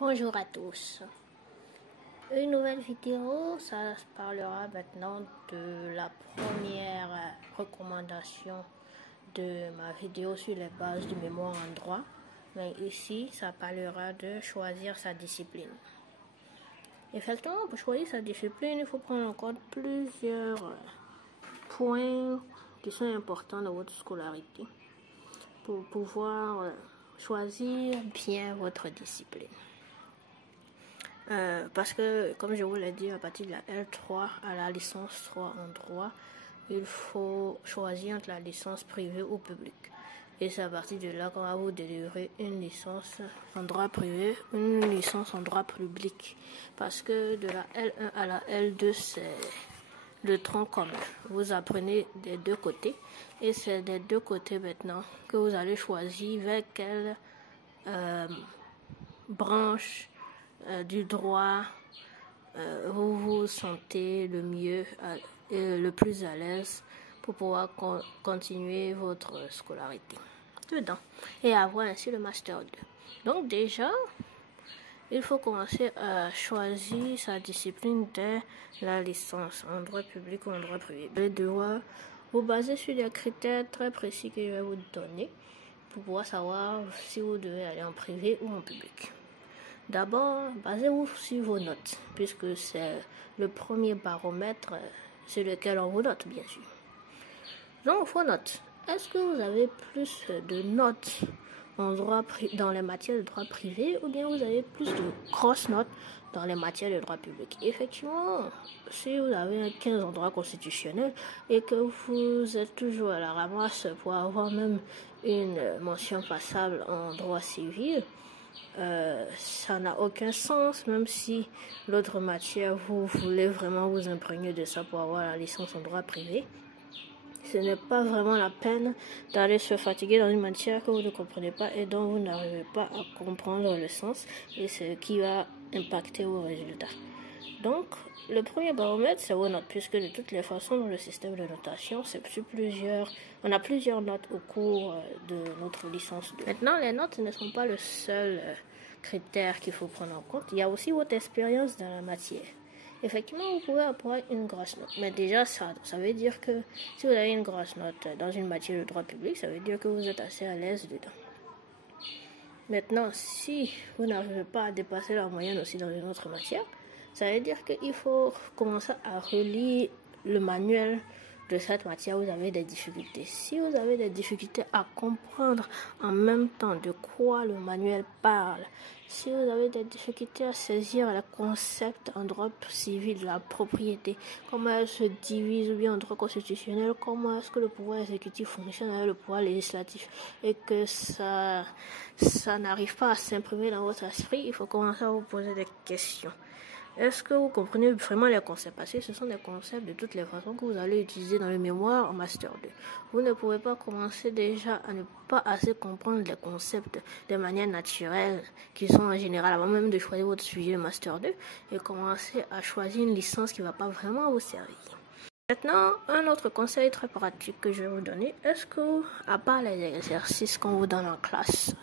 Bonjour à tous. Une nouvelle vidéo, ça parlera maintenant de la première recommandation de ma vidéo sur les bases du mémoire en droit. Mais ici, ça parlera de choisir sa discipline. Effectivement, pour choisir sa discipline, il faut prendre en compte plusieurs points qui sont importants dans votre scolarité pour pouvoir choisir bien votre discipline. Parce que, comme je vous l'ai dit, à partir de la L3 à la licence 3 en droit, il faut choisir entre la licence privée ou publique. Et c'est à partir de là qu'on va vous délivrer une licence en droit privé, une licence en droit public. Parce que de la L1 à la L2, c'est le tronc commun. Vous apprenez des deux côtés. Et c'est des deux côtés maintenant que vous allez choisir vers quelle branche du droit vous vous sentez le mieux et le plus à l'aise pour pouvoir continuer votre scolarité dedans et avoir ainsi le master 2. Donc déjà, il faut commencer à choisir sa discipline dès la licence en droit public ou en droit privé. Vous allez devoir vous baser sur des critères très précis que je vais vous donner pour pouvoir savoir si vous devez aller en privé ou en public. D'abord, basez-vous sur vos notes, puisque c'est le premier baromètre sur lequel on vous note, bien sûr. Donc, vos notes. Est-ce que vous avez plus de notes en droit dans les matières de droit privé ou bien vous avez plus de grosses notes dans les matières de droit public? Effectivement, si vous avez un 15 en droit constitutionnel et que vous êtes toujours à la ramasse pour avoir même une mention passable en droit civil, ça n'a aucun sens, même si l'autre matière, vous voulez vraiment vous imprégner de ça pour avoir la licence en droit privé. Ce n'est pas vraiment la peine d'aller se fatiguer dans une matière que vous ne comprenez pas et dont vous n'arrivez pas à comprendre le sens et ce qui va impacter vos résultats. Donc, le premier baromètre, c'est vos notes, puisque de toutes les façons, dans le système de notation, on a plusieurs notes au cours de notre licence 2. Maintenant, les notes ne sont pas le seul critère qu'il faut prendre en compte. Il y a aussi votre expérience dans la matière. Effectivement, vous pouvez avoir une grosse note, mais déjà, ça veut dire que si vous avez une grosse note dans une matière de droit public, ça veut dire que vous êtes assez à l'aise dedans. Maintenant, si vous n'arrivez pas à dépasser la moyenne aussi dans une autre matière, ça veut dire qu'il faut commencer à relire le manuel de cette matière où vous avez des difficultés. Si vous avez des difficultés à comprendre en même temps de quoi le manuel parle, si vous avez des difficultés à saisir les concepts en droit civil de la propriété, comment elle se divise ou bien en droit constitutionnel, comment est-ce que le pouvoir exécutif fonctionne avec le pouvoir législatif et que ça n'arrive pas à s'imprimer dans votre esprit, il faut commencer à vous poser des questions. Est-ce que vous comprenez vraiment les concepts? Parce que ce sont des concepts de toutes les façons que vous allez utiliser dans le mémoire en Master 2. Vous ne pouvez pas commencer déjà à ne pas assez comprendre les concepts de manière naturelle qui sont en général avant même de choisir votre sujet de Master 2 et commencer à choisir une licence qui ne va pas vraiment vous servir. Maintenant, un autre conseil très pratique que je vais vous donner, est-ce que, à part les exercices qu'on vous donne en classe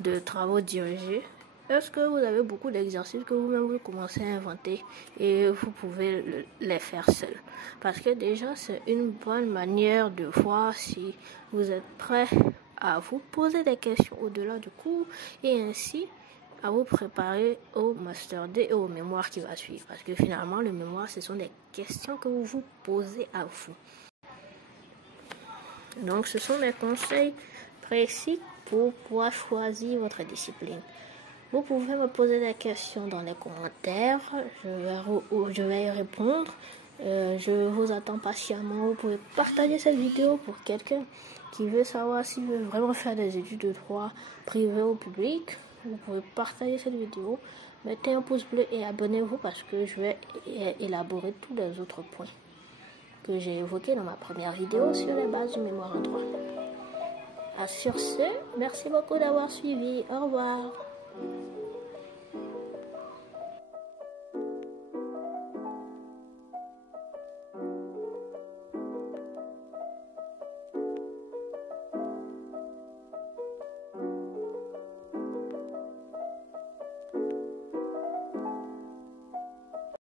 de travaux dirigés, est-ce que vous avez beaucoup d'exercices que vous-même vous commencez à inventer et vous pouvez les faire seul? Parce que déjà, c'est une bonne manière de voir si vous êtes prêt à vous poser des questions au-delà du cours et ainsi à vous préparer au Master 2 et au mémoire qui va suivre. Parce que finalement, le mémoire, ce sont des questions que vous vous posez à vous. Donc, ce sont des conseils précis pour pouvoir choisir votre discipline. Vous pouvez me poser des questions dans les commentaires, je vais y répondre. Je vous attends patiemment. Vous pouvez partager cette vidéo pour quelqu'un qui veut savoir s'il veut vraiment faire des études de droit privé ou public. Vous pouvez partager cette vidéo, mettez un pouce bleu et abonnez-vous parce que je vais élaborer tous les autres points que j'ai évoqués dans ma première vidéo sur les bases du mémoire en droit. Sur ce, merci beaucoup d'avoir suivi. Au revoir.